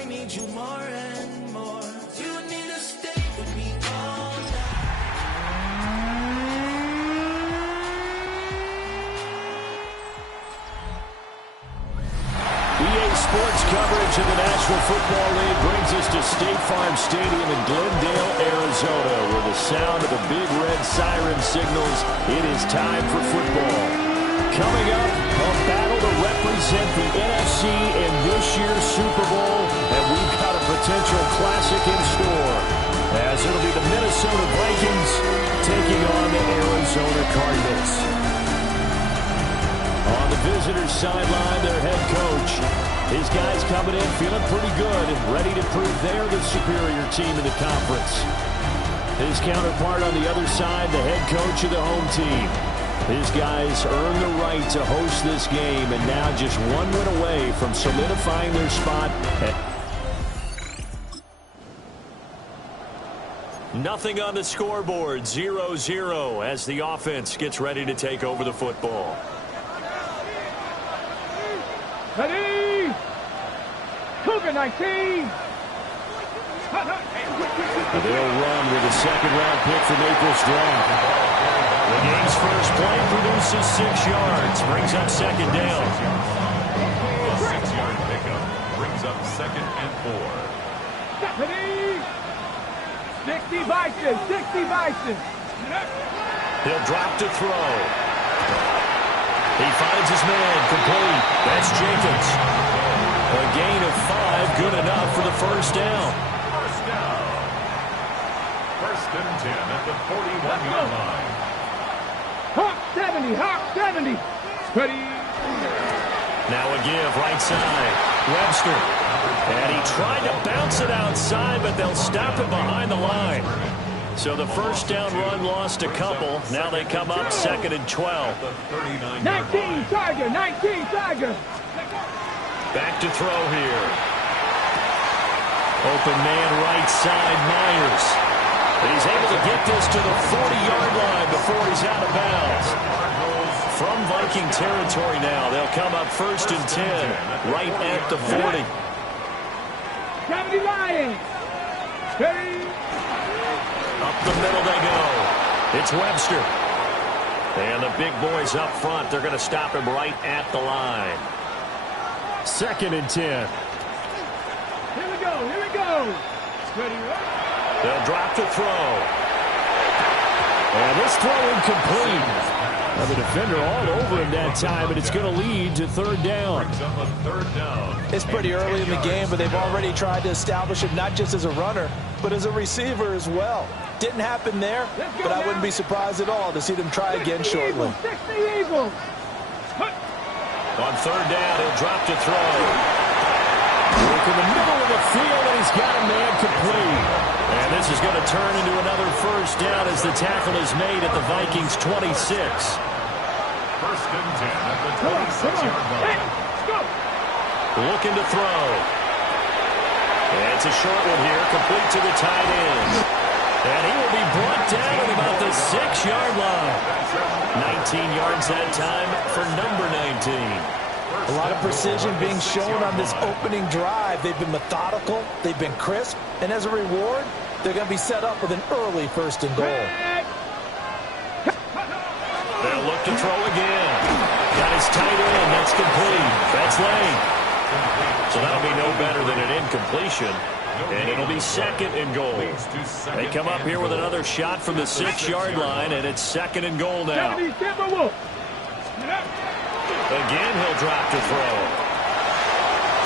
I need you more and more. You need to stay with me all night. EA Sports coverage of the National Football League brings us to State Farm Stadium in Glendale, Arizona, where the sound of the big red siren signals it is time for football. Coming up, a battle to represent the NFC in this year's Super Bowl, and we've got a potential classic in store, as it'll be the Minnesota Vikings taking on the Arizona Cardinals. On the visitors' sideline, their head coach. His guys coming in feeling pretty good and ready to prove they're the superior team in the conference. His counterpart on the other side, the head coach of the home team. His guys earned the right to host this game and now just one win away from solidifying their spot. Nothing on the scoreboard, 0-0 as the offense gets ready to take over the football. Ready! Cougar 19! They'll run with a second-round pick from April's draft. The game's first play produces 6 yards, brings up second down. A 6-yard pickup brings up 2nd and 4. Ready! 60 Vikings! 60 Vikings! He'll drop to throw. He finds his man, complete. That's Jenkins. A gain of 5, good enough for the first down. First down. 1st and 10 at the 41-yard line. Hawk 70! Hawk 70! Ready! Now a give, right side. Webster. And he tried to bounce it outside, but they'll stop it behind the line. So the first down run lost a couple. Now they come up 2nd and 12. 19 Tiger! 19 Tiger! Back to throw here. Open man right side, Myers. And he's able to get this to the 40-yard line before he's out of bounds. From Viking territory now, they'll come up 1st and 10, right at the 40. 70 Lions! Ready! Up the middle they go. It's Webster. And the big boys up front, they're going to stop him right at the line. 2nd and 10. Here we go, here we go! Ready, They'll drop to throw. And this throw incomplete. Now the defender all over him that time, and it's going to lead to 3rd down. It's pretty early in the game, but they've already tried to establish him not just as a runner, but as a receiver as well. Didn't happen there, but I wouldn't be surprised at all to see them try again shortly. 60 Eagles! On 3rd down, he'll drop to throw. Look in the middle of the field, and he's got a man complete. And this is going to turn into another first down as the tackle is made at the Vikings' 26. 1st and 10 at the 26-yard line. Looking to throw. And it's a short one here, complete to the tight end. And he will be brought down at about the 6-yard line. 19 yards that time for number 19. A lot of precision being shown on this opening drive. They've been methodical, they've been crisp, and as a reward, they're going to be set up with an early 1st and goal. They'll look to throw again. Got his tight end, that's complete. That's Lane. So that'll be no better than an incompletion. And it'll be 2nd and goal. They come up here with another shot from the 6-yard line, and it's 2nd and goal now. Again, he'll drop to throw.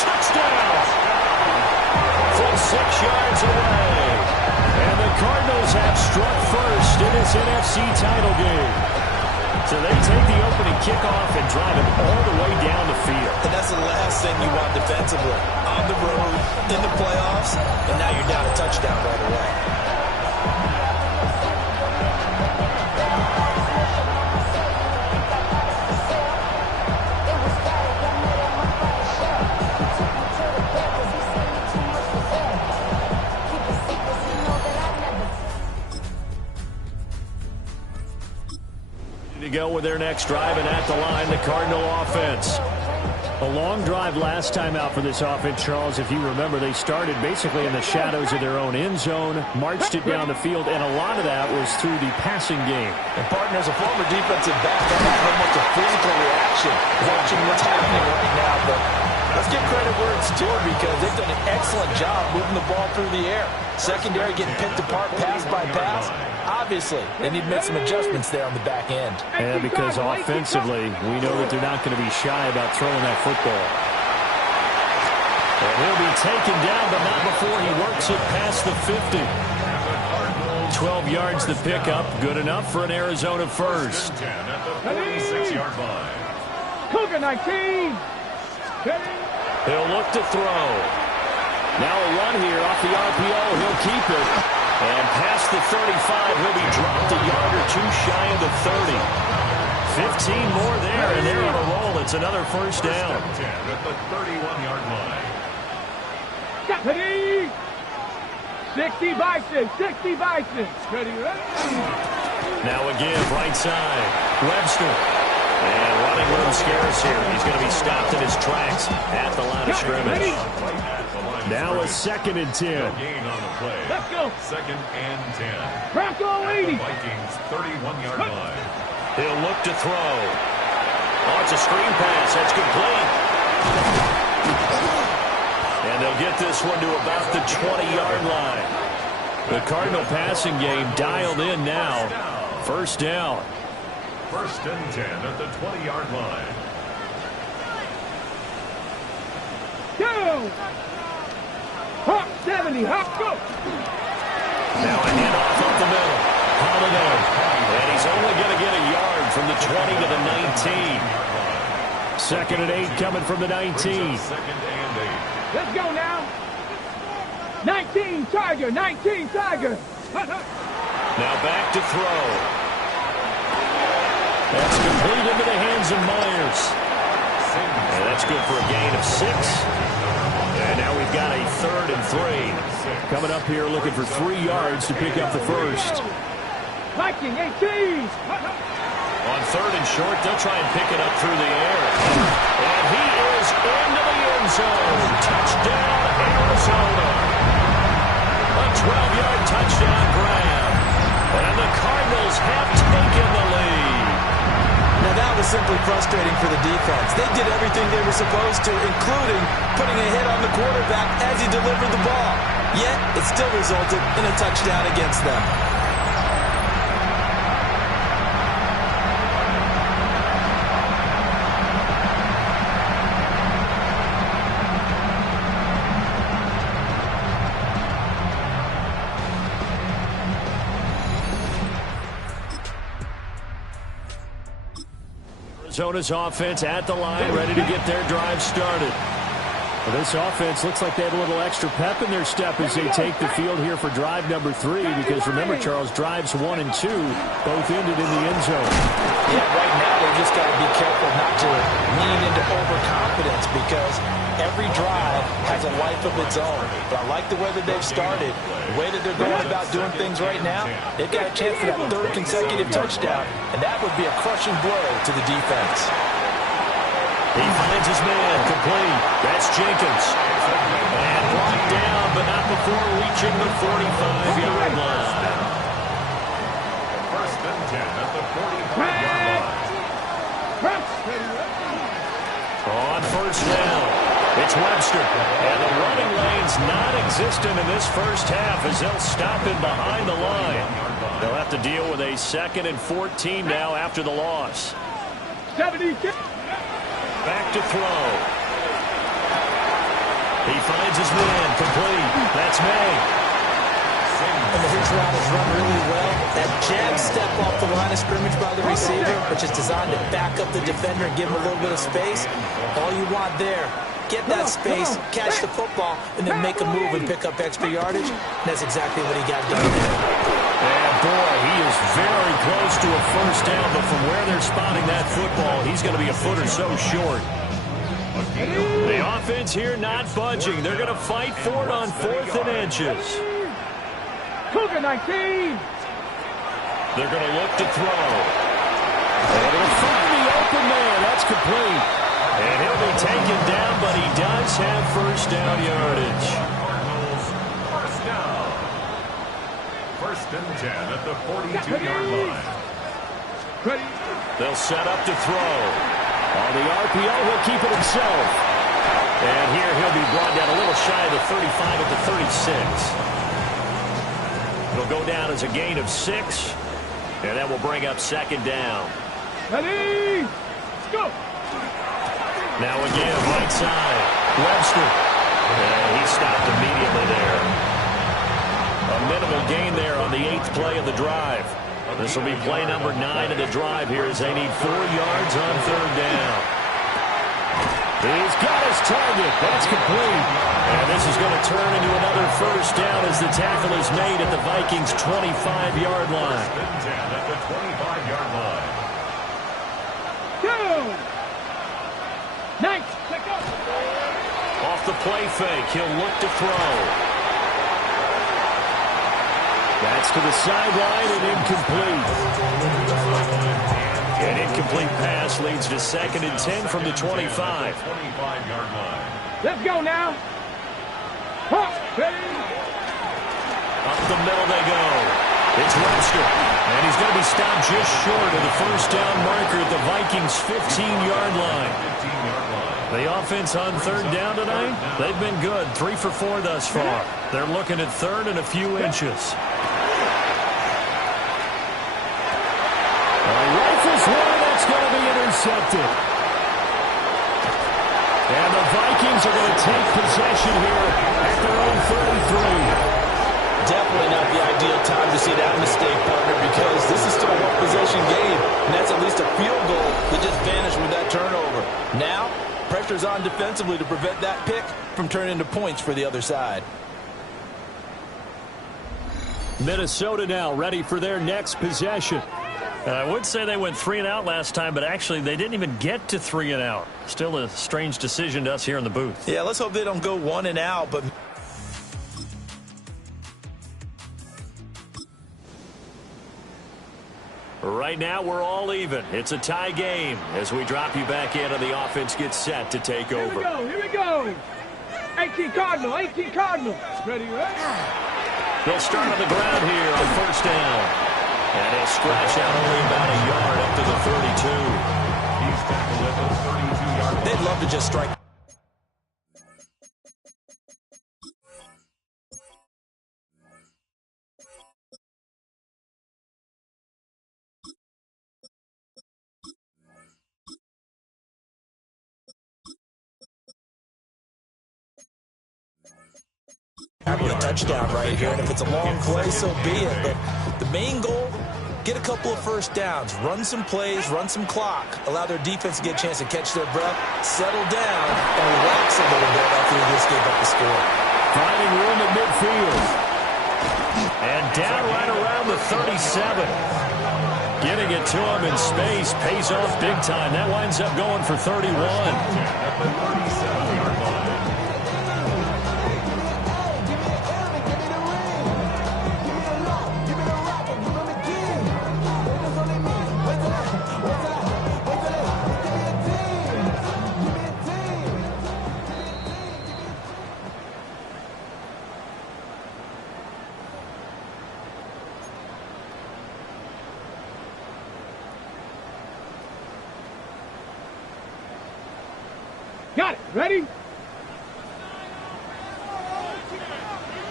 Touchdown! From 6 yards away. And the Cardinals have struck first in this NFC title game. So they take the opening kickoff and drive it all the way down the field. And that's the last thing you want defensively. On the road, in the playoffs, and now you're down a touchdown right away. To go with their next drive, and at the line, the Cardinal offense. A long drive last time out for this offense, Charles. If you remember, they started basically in the shadows of their own end zone, marched it down the field, and a lot of that was through the passing game. And partner, as a former defensive back, that was almost a physical reaction watching what's happening right now. But let's give credit where it's due because they've done an excellent job moving the ball through the air. Secondary getting picked apart pass by pass. Obviously, they need to make some adjustments there on the back end. And because offensively, we know that they're not going to be shy about throwing that football. And he'll be taken down, but not before he works it past the 50. 12 yards the pickup. Good enough for an Arizona first. 10 at the 46-yard line. Cougar 19. He'll look to throw. Now a run here off the RPO. He'll keep it. And past the 35, he'll be dropped a yard or two shy of the 30. 15 more there, and they're on a roll. It's another first down. 10 at the 31-yard line. 60 Vikings, 60 Vikings. Ready? Now again, right side. Webster. And running room scarce here. He's going to be stopped in his tracks at the line of scrimmage. Now a 2nd and 10. Gain on the play. Let's go. 2nd and 10. Bronco 80. Vikings 31-yard line. He'll look to throw. Oh, it's a screen pass. That's complete. And they'll get this one to about the 20-yard line. The Cardinal passing game dialed in now. First down. 1st and 10 at the 20-yard line. Go. Hop 70, hop, go. Now a handoff up the middle. Holiday. And he's only going to get a yard from the 20 to the 19. 2nd and 8 coming from the 19. 2nd and 8. Let's go now. 19 Tiger, 19 Tiger. Now back to throw. That's complete into the hands of Myers. And that's good for a gain of 6. And now we've got a 3rd and 3. Coming up here looking for 3 yards to pick up the first. Viking 18. On 3rd and short, they'll try and pick it up through the air. And he is into the end zone. Touchdown, Arizona. A 12-yard touchdown grab. And the Cardinals have taken the lead. Now, that was simply frustrating for the defense. They did everything they were supposed to, including putting a hit on the quarterback as he delivered the ball. Yet, it still resulted in a touchdown against them. Arizona's offense at the line, ready to get their drive started. Well, this offense looks like they have a little extra pep in their step as they take the field here for drive number 3, because remember, Charles, drives 1 and 2 both ended in the end zone. Yeah, right now they've just got to be careful not to lean into overconfidence because every drive has a life of its own. But I like the way that they've started, the way that they're going about doing things right now. They've got a chance for that 3rd consecutive touchdown, and that would be a crushing blow to the defense. He finds his man, complete. That's Jenkins. And brought down, but not before reaching the 45-yard line. 1st and 10 at the 45-yard line. On first down, it's Webster. And the running lane's non-existent in this first half as they'll stop him behind the line. They'll have to deal with a 2nd and 14 now after the loss. 70. Back to throw. He finds his man, complete. That's May. And the hitch route is run really well. That jab step off the line of scrimmage by the receiver, which is designed to back up the defender and give him a little bit of space. All you want there, get that space, catch the football, and then make a move and pick up extra yardage. And that's exactly what he got done there. And boy, he is very close to a first down, but from where they're spotting that football, he's going to be a foot or so short. The offense here not budging. They're going to fight for it on 4th and inches. Cougar 19. They're going to look to throw. And they'll find the open man. That's complete. And he'll be taken down, but he does have first down yardage. Cardinals, first down. First and 10 at the 42-yard line. Ready. They'll set up to throw. On the RPO, he'll keep it himself. And here he'll be brought down a little shy of the 35 at the 36. It'll go down as a gain of 6. And that will bring up second down. Ready. Let's go. Now again, right side. Webster. And he stopped immediately there. A minimal gain there on the 8th play of the drive. This will be play number 9 of the drive here as they need 4 yards on third down. He's got his target. That's complete. And this is going to turn into another first down as the tackle is made at the Vikings' 25-yard line. First and 10 at the 25-yard line. Go. Nice. Pick up. Off the play fake, he'll look to throw. That's to the sideline and incomplete. An incomplete pass leads to second and 10 from the 25. 25-yard line. Let's go now. Huh. Ready. Up the middle they go. It's Webster. And he's going to be stopped just short of the first down marker at the Vikings' 15-yard line. 15-yard line. The offense on third down tonight, they've been good. 3 for 4 thus far. They're looking at third and a few inches. Rifles one, that's going to be intercepted. And the Vikings are going to take possession here at their own 33. Definitely not the ideal time to see that mistake, partner, because this is still a one-possession game, and that's at least a field goal that just vanished with that turnover. Now, pressure's on defensively to prevent that pick from turning into points for the other side. Minnesota now ready for their next possession. I would say they went 3 and out last time, but actually they didn't even get to 3 and out. Still a strange decision to us here in the booth. Yeah, let's hope they don't go 1 and out, but... Right now, we're all even. It's a tie game as we drop you back in and the offense gets set to take over. Here we go. 18 Cardinal, 18 Cardinal. Ready, ready. They'll start on the ground here on first down. And he'll scratch out only about a yard up to the 32. He's tackled at the 32-yard line. They'd love to just strike. Having a touchdown right here, and if it's a long play, so be it. But the main goal, get a couple of first downs, run some plays, run some clock, allow their defense to get a chance to catch their breath, settle down, and relax a little bit after they just gave up the score. Finding room at midfield. And down right around the 37. Getting it to him in space pays off big time. That winds up going for 31. At the 37-yard line. Got it. Ready?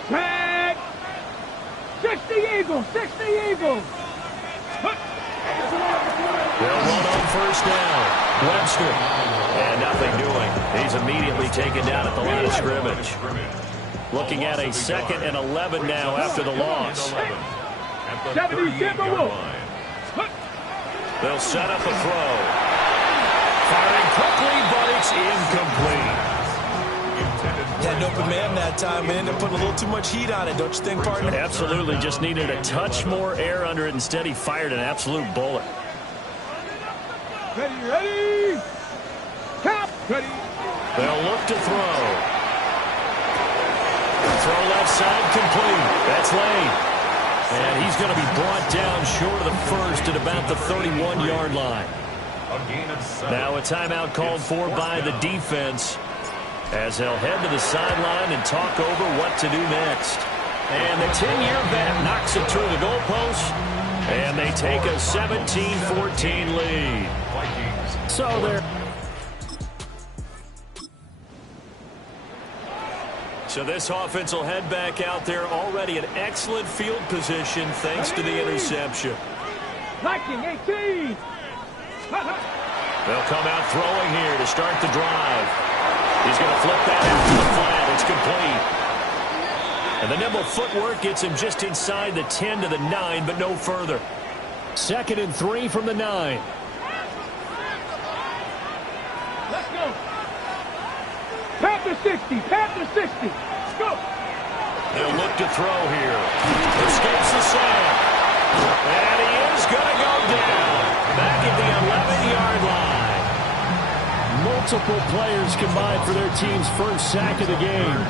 Tag. 60 Eagles. 60 Eagles. They'll run on first down. Webster. And nothing doing. He's immediately taken down at the line of scrimmage. Looking at a 2nd and 11 now after the loss. At the 70 38-yard line. They'll set up a throw. Firing quickly, but it's incomplete. Had an open man that time. We ended up putting a little too much heat on it, don't you think, partner? Absolutely. Just needed a touch more air under it. Instead, he fired an absolute bullet. Ready, ready. Cap. Ready. They'll look to throw. Throw left side complete. That's late. And he's going to be brought down short of the first at about the 31-yard line. A gain of 7. Now a timeout called for by the defense as they'll head to the sideline and talk over what to do next. And the 10-year vet knocks it through the goalpost, and they take a 17-14 lead. Vikings. So they're... So this offense will head back out there, already in excellent field position thanks to the interception. Viking 18. They'll come out throwing here to start the drive. He's going to flip that out to the flat. It's complete. And the nimble footwork gets him just inside the 10 to the 9, but no further. 2nd and 3 from the 9. Let's go. Panther 60. Panther 60. Let's go. They'll look to throw here. Escapes the sack. And he is going to go down. Back at the 11-yard line. Multiple players combined for their team's first sack of the game.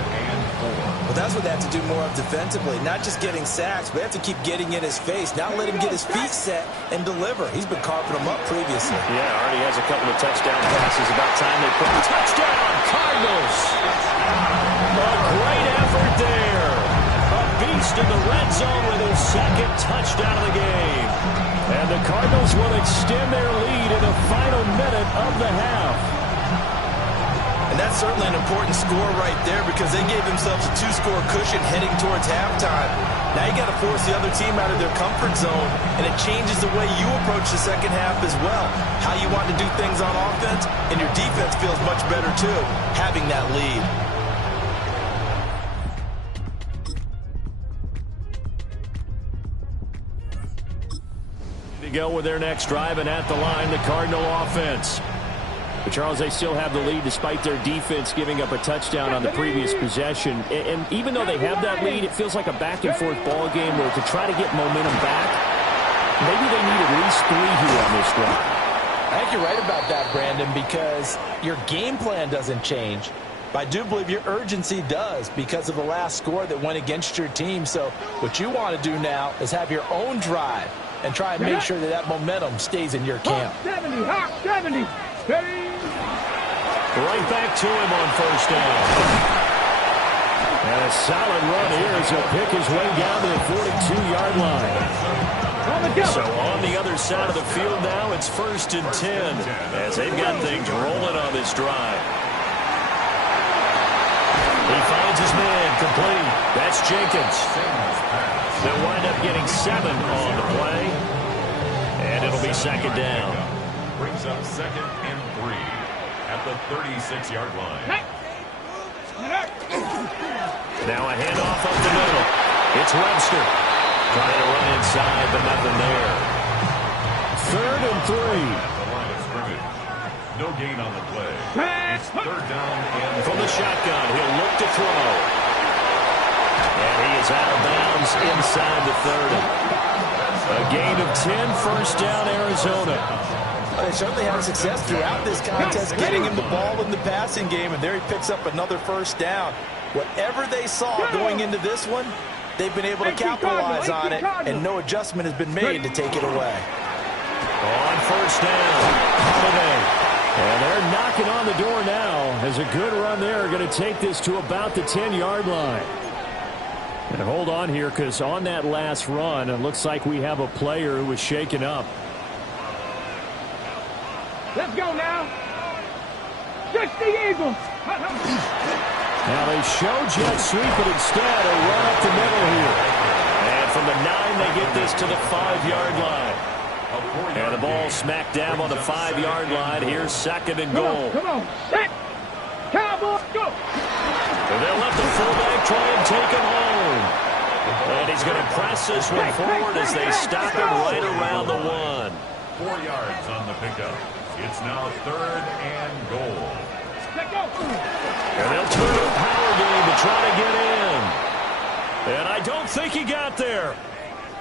Well, that's what they have to do more of defensively. Not just getting sacks, but they have to keep getting in his face. Not let him get his feet set and deliver. He's been carving them up previously. Yeah, already has a couple of touchdown passes. About time they put a touchdown. Cardinals. A great effort there. A beast in the red zone with his 2nd touchdown of the game. And the Cardinals will extend their lead in the final minute of the half. And that's certainly an important score right there because they gave themselves a 2-score cushion heading towards halftime. Now you got to force the other team out of their comfort zone, and it changes the way you approach the second half as well. How you want to do things on offense, and your defense feels much better too, having that lead. To go with their next drive, and at the line, the Cardinal offense. But Charles, they still have the lead despite their defense giving up a touchdown on the previous possession. And even though they have that lead, it feels like a back-and-forth ball game where to try to get momentum back, maybe they need at least 3 here on this drive. I think you're right about that, Brandon, because your game plan doesn't change. But I do believe your urgency does because of the last score that went against your team. So what you want to do now is have your own drive and try and make sure that that momentum stays in your camp. Hawk 70. Hawk 70. Ready? Right back to him on first down. And a solid run here as he'll pick his way down to the 42-yard line. So on the other side of the field now, it's 1st and 10 as they've got things rolling on this drive. He finds his man complete. That's Jenkins. They'll wind up getting 7 on the play. And it'll be 2nd down. Brings up 2nd and 3 at the 36-yard line. Now a handoff up the middle. It's Webster. Trying to run inside, but nothing there. 3rd and 3. At the line of scrimmage. No gain on the play. It's 3rd down and from the shotgun. He'll look to throw. And he is out of bounds inside the 30. A gain of 10, 1st down, Arizona. They certainly had success throughout this contest getting him the ball in the passing game, and there he picks up another 1st down. Whatever they saw going into this one, they've been able to capitalize on it, and no adjustment has been made to take it away. On 1st down, Holiday. And they're knocking on the door now as a good run there. Going to take this to about the 10-yard line. And hold on here because on that last run, it looks like we have a player who was shaken up. Let's go now. Just the Eagles. Now they show jet sweep, but instead a run up the middle here. And from the 9, they get this to the 5-yard line. And the ball smack dab on the 5-yard line. Here's 2nd and goal. Come on. Set. Cowboys, go. And they'll let the fullback try and take him home. And he's going to press this one forward as they stop him right around the 1. 4 yards on the pickup. It's now 3rd and goal. And they'll turn to a power game to try to get in. And I don't think he got there.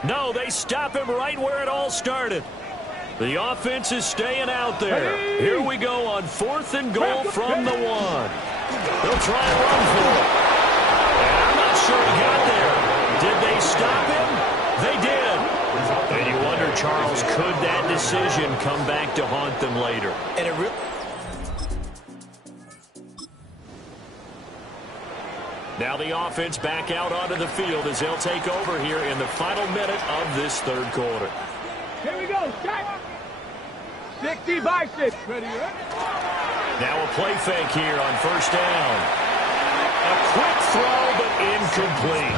No, they stop him right where it all started. The offense is staying out there. Here we go on 4th and goal from the 1. They'll try and run for it. And I'm not sure he got there. Did they stop him? They did. And you wonder, Charles, could that decision come back to haunt them later. And it really... Now the offense back out onto the field as they'll take over here in the final minute of this third quarter. Here we go. Shot. 60 by 6. Ready, right? Now a play fake here on first down. A quick throw, but incomplete.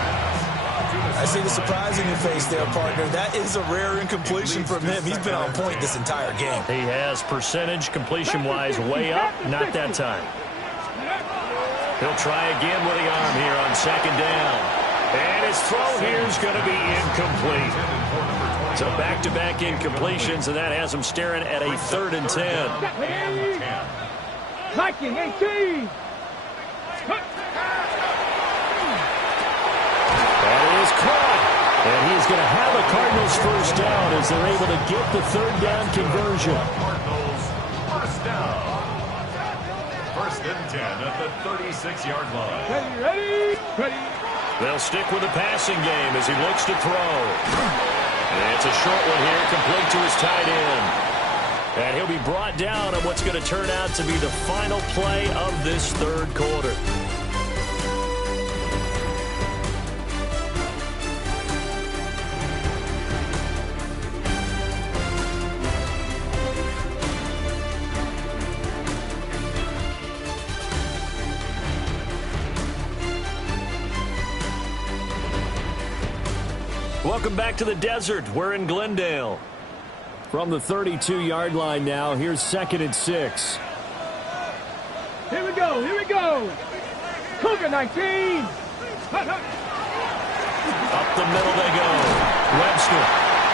I see the surprise in your face there, partner. That is a rare incompletion from him. He's been on point this entire game. He has percentage completion-wise way up. Not that time. He'll try again with the arm here on second down. And his throw here is going to be incomplete. So back-to-back incompletions, and that has him staring at a 3rd and 10. Viking 18. That is caught. And he's going to have a Cardinals first down as they're able to get the 3rd down conversion. Cardinals first down. 1st and 10 at the 36-yard line. Ready? Ready? They'll stick with the passing game as he looks to throw. And it's a short one here, complete to his tight end. And he'll be brought down on what's going to turn out to be the final play of this third quarter. Welcome back to the desert. We're in Glendale. From the 32-yard line now, here's 2nd and 6. Here we go. Here we go. Cougar 19. Up the middle they go. Webster.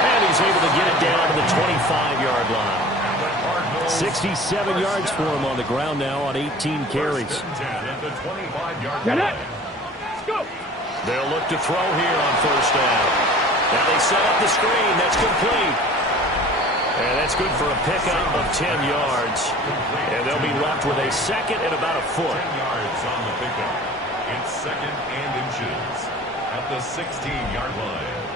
And he's able to get it down to the 25-yard line. 67 yards for him on the ground now on 18 carries. 1st and 10 at the 25-yard Get line. it. Go. They'll look to throw here on first down. Now they set up the screen. That's complete. And that's good for a pickup of 10 yards. And they'll be left with a 2nd and about a foot. 10 yards on the pickup. It's 2nd and inches at the 16-yard line.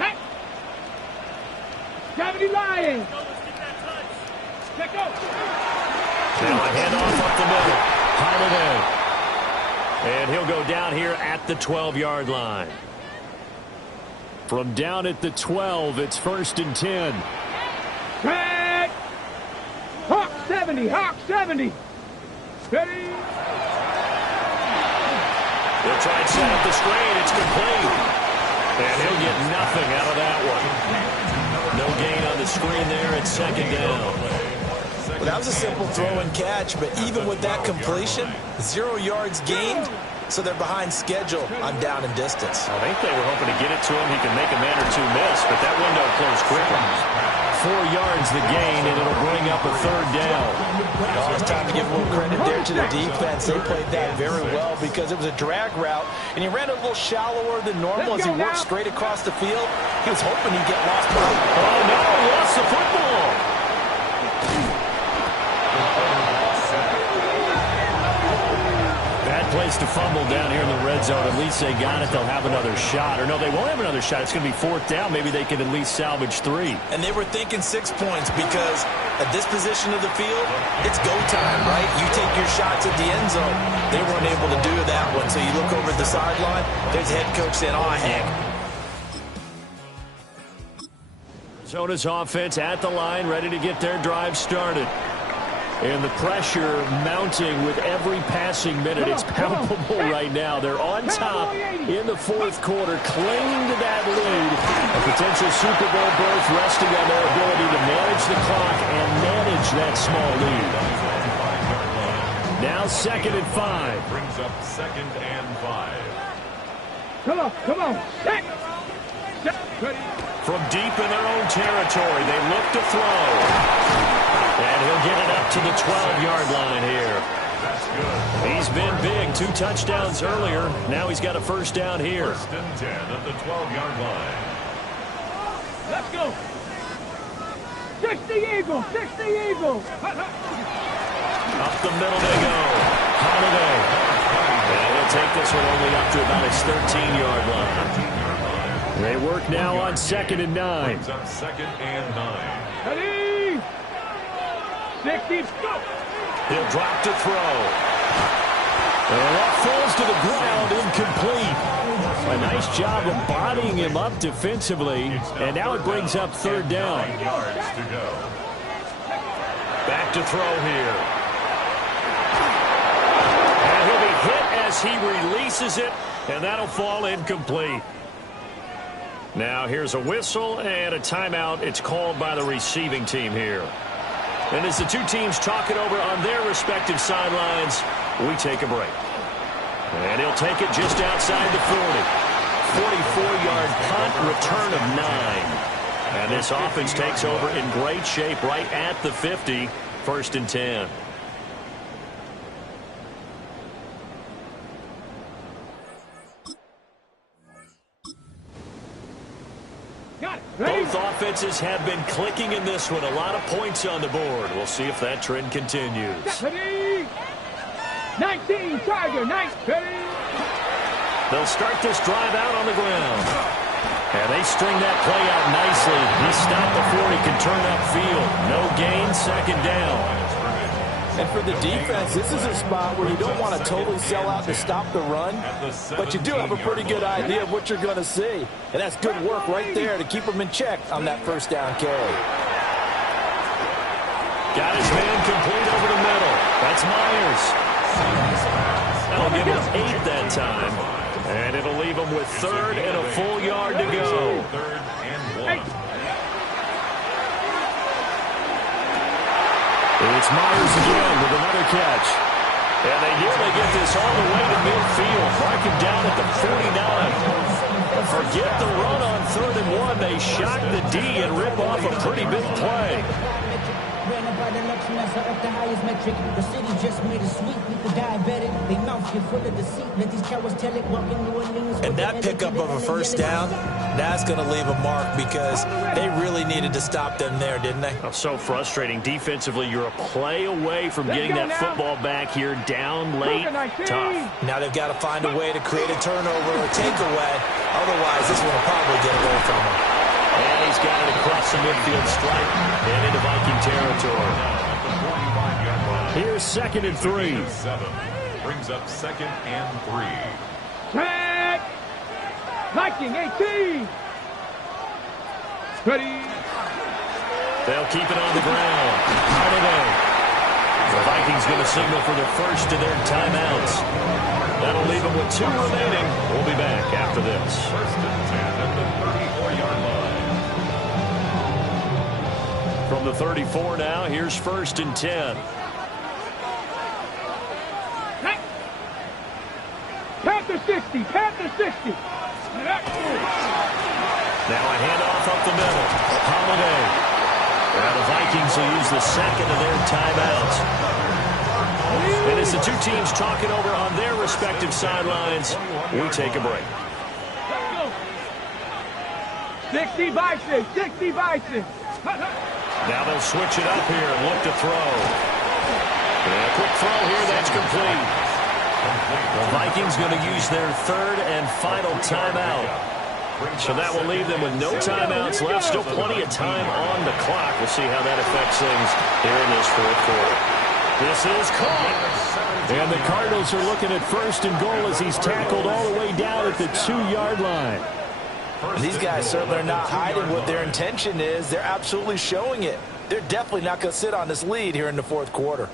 Hey. Gravity Lions. Check go. Now a handoff up the middle. Holiday. And he'll go down here at the 12-yard line. From down at the 12, it's 1st and 10. Back. Hawk 70. Hawk 70. Ready. He'll try and set up the screen. It's complete. And he'll get nothing out of that one. No gain on the screen there at 2nd down. Well, that was a simple throw and catch, but even with that completion, 0 yards gained, so they're behind schedule on down and distance. I think they were hoping to get it to him. He can make a man or two miss, but that window closed quickly. 4 yards the gain, and it'll bring up a 3rd down. Oh, it's time to give a little credit there to the defense. They played that very well because it was a drag route, and he ran a little shallower than normal as he worked straight across the field. He was hoping he'd get lost. Oh, no, lost the football. Bad place to fumble down here in the red zone. At least they got it. They'll have another shot. Or no, they won't have another shot. It's going to be 4th down. Maybe they can at least salvage 3. And they were thinking 6 points because at this position of the field, it's go time, right? You take your shots at the end zone. They weren't able to do that one. So you look over at the sideline, there's the head coach saying, oh, heck. Arizona's offense at the line, ready to get their drive started. And the pressure mounting with every passing minute. It's palpable right now. They're on top in the 4th quarter, clinging to that lead. A potential Super Bowl berth resting on their ability to manage the clock and manage that small lead. Now 2nd and 5. Brings up 2nd and 5. Come on. Come on. Set. From deep in their own territory, they look to throw. And he'll get it up to the 12-yard line here. That's good. He's been big. 2 touchdowns earlier. Now he's got a first down here. 1st and 10 at the 12-yard line. Let's go. 60 Eagles. 60 Eagles. Up the middle they go. Holiday. And they'll take this one only up to about his 13-yard line. They work now on 2nd and 9. Brings up 2nd and 9. Ready? 60, go! He'll drop to throw. And that falls to the ground, incomplete. A nice job of bodying him up defensively, and now it brings up 3rd down. 9 yards to go. Back to throw here. And he'll be hit as he releases it, and that'll fall incomplete. Now here's a whistle and a timeout. It's called by the receiving team here. And as the two teams talk it over on their respective sidelines, we take a break. And he'll take it just outside the 40. 44-yard punt, return of 9. And this offense takes over in great shape right at the 50, 1st and 10. Both offenses have been clicking in this one. A lot of points on the board. We'll see if that trend continues. 19, Tiger, 19. They'll start this drive out on the ground. And they string that play out nicely. He stopped before he can turn upfield. No gain, 2nd down. And for the defense, this is a spot where you don't want to totally sell out to stop the run, but you do have a pretty good idea of what you're going to see. And that's good work right there to keep them in check on that 1st down carry. Got his man complete over the middle. That's Myers. That'll give him 8 that time. And it'll leave him with 3rd and a full yard to go. 3rd and 1. It's Myers again with another catch. And they nearly get this all the way to midfield. Mark him down at the 49. Forget the run on 3rd and 1. They shock the D and rip off a pretty big play. And that pickup of a 1st down, that's going to leave a mark because they really needed to stop them there, didn't they? Oh, so frustrating. Defensively, you're a play away from getting that football back here down late. Tough. Now they've got to find a way to create a turnover or takeaway. Otherwise, this one will probably get away from them. And he's got it across the midfield stripe and into Viking territory. Here's 2nd and 3. 7 brings up 2nd and 3. Track! Viking, 18. Ready? They'll keep it on the ground. Holiday. The Vikings going to signal for the first of their timeouts. That'll leave them with 2 remaining. We'll be back after this. 1st and 10 at the 34-yard line. From the 34 now, here's 1st and 10. Panther 60, Panther 60. Now a handoff up the middle. Holiday. And the Vikings will use the 2nd of their timeouts. And as the two teams talk it over on their respective sidelines, we take a break. 60 Vikings, 60 Vikings. Now they'll switch it up here and look to throw. And a quick throw here, that's complete. The Vikings going to use their 3rd and final timeout. So that will leave them with no timeouts left. Still plenty of time on the clock. We'll see how that affects things here in this 4th quarter. This is caught. And the Cardinals are looking at 1st and goal as he's tackled all the way down at the 2-yard line. These guys certainly are not hiding what their intention is. They're absolutely showing it. They're definitely not going to sit on this lead here in the 4th quarter.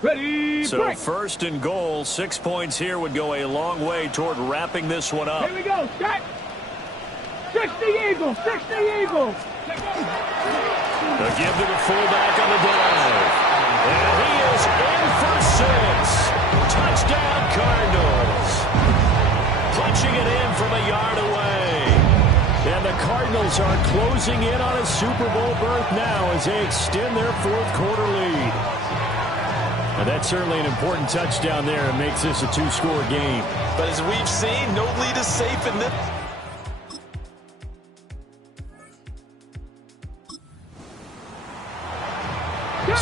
Ready, so break. 1st and goal, 6 points here would go a long way toward wrapping this one up. Here we go, set. 60 Eagles, 60 Eagles. They'll give to the fullback on the dive. And he is in for 6. Touchdown, Cardinals. Punching it in from a yard away. And the Cardinals are closing in on a Super Bowl berth now as they extend their 4th quarter lead. And that's certainly an important touchdown there. It makes this a 2-score game. But as we've seen, no lead is safe in this.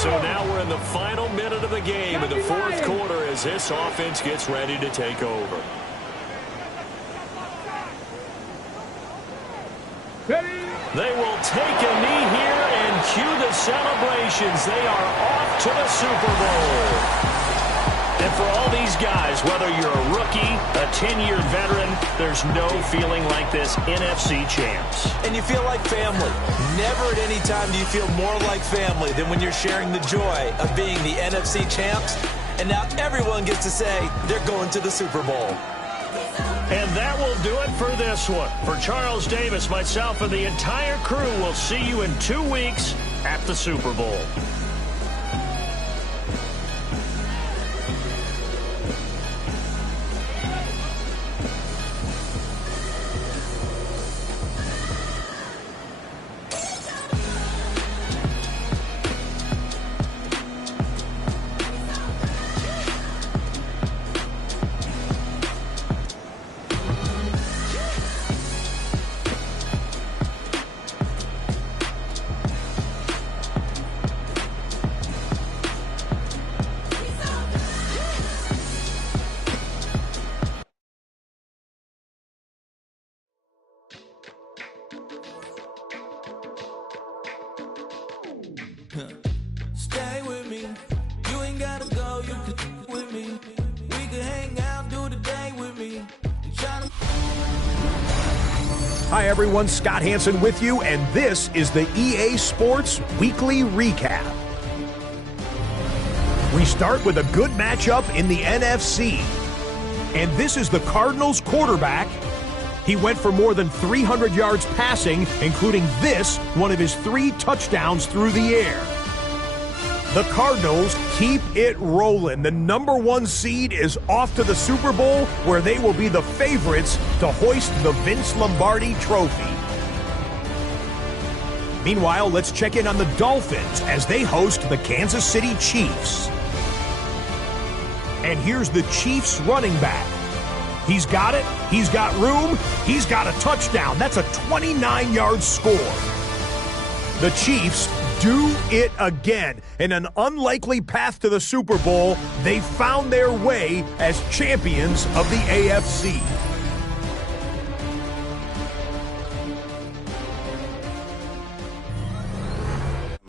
So now we're in the final minute of the game in the fourth quarter as this offense gets ready to take over. They will take a knee here and cue the celebrations. They are off to the Super Bowl. And for all these guys, whether you're a rookie, a 10-year veteran, there's no feeling like this NFC champs. And you feel like family. Never at any time do you feel more like family than when you're sharing the joy of being the NFC champs. And now everyone gets to say they're going to the Super Bowl. And that will do it for this one. For Charles Davis, myself, and the entire crew, we'll see you in 2 weeks at the Super Bowl. Stay with me. You ain't gotta go, you can with me. We can hang out, do the day with me. Hi everyone, Scott Hansen with you, and this is the EA Sports Weekly Recap. We start with a good matchup in the NFC. And this is the Cardinals quarterback. He went for more than 300 yards passing, including this, one of his 3 touchdowns through the air. The Cardinals keep it rolling. The #1 seed is off to the Super Bowl, where they will be the favorites to hoist the Vince Lombardi trophy. Meanwhile, let's check in on the Dolphins as they host the Kansas City Chiefs. And here's the Chiefs running back. He's got it, he's got room, he's got a touchdown. That's a 29-yard score. The Chiefs do it again. In an unlikely path to the Super Bowl, they found their way as champions of the AFC.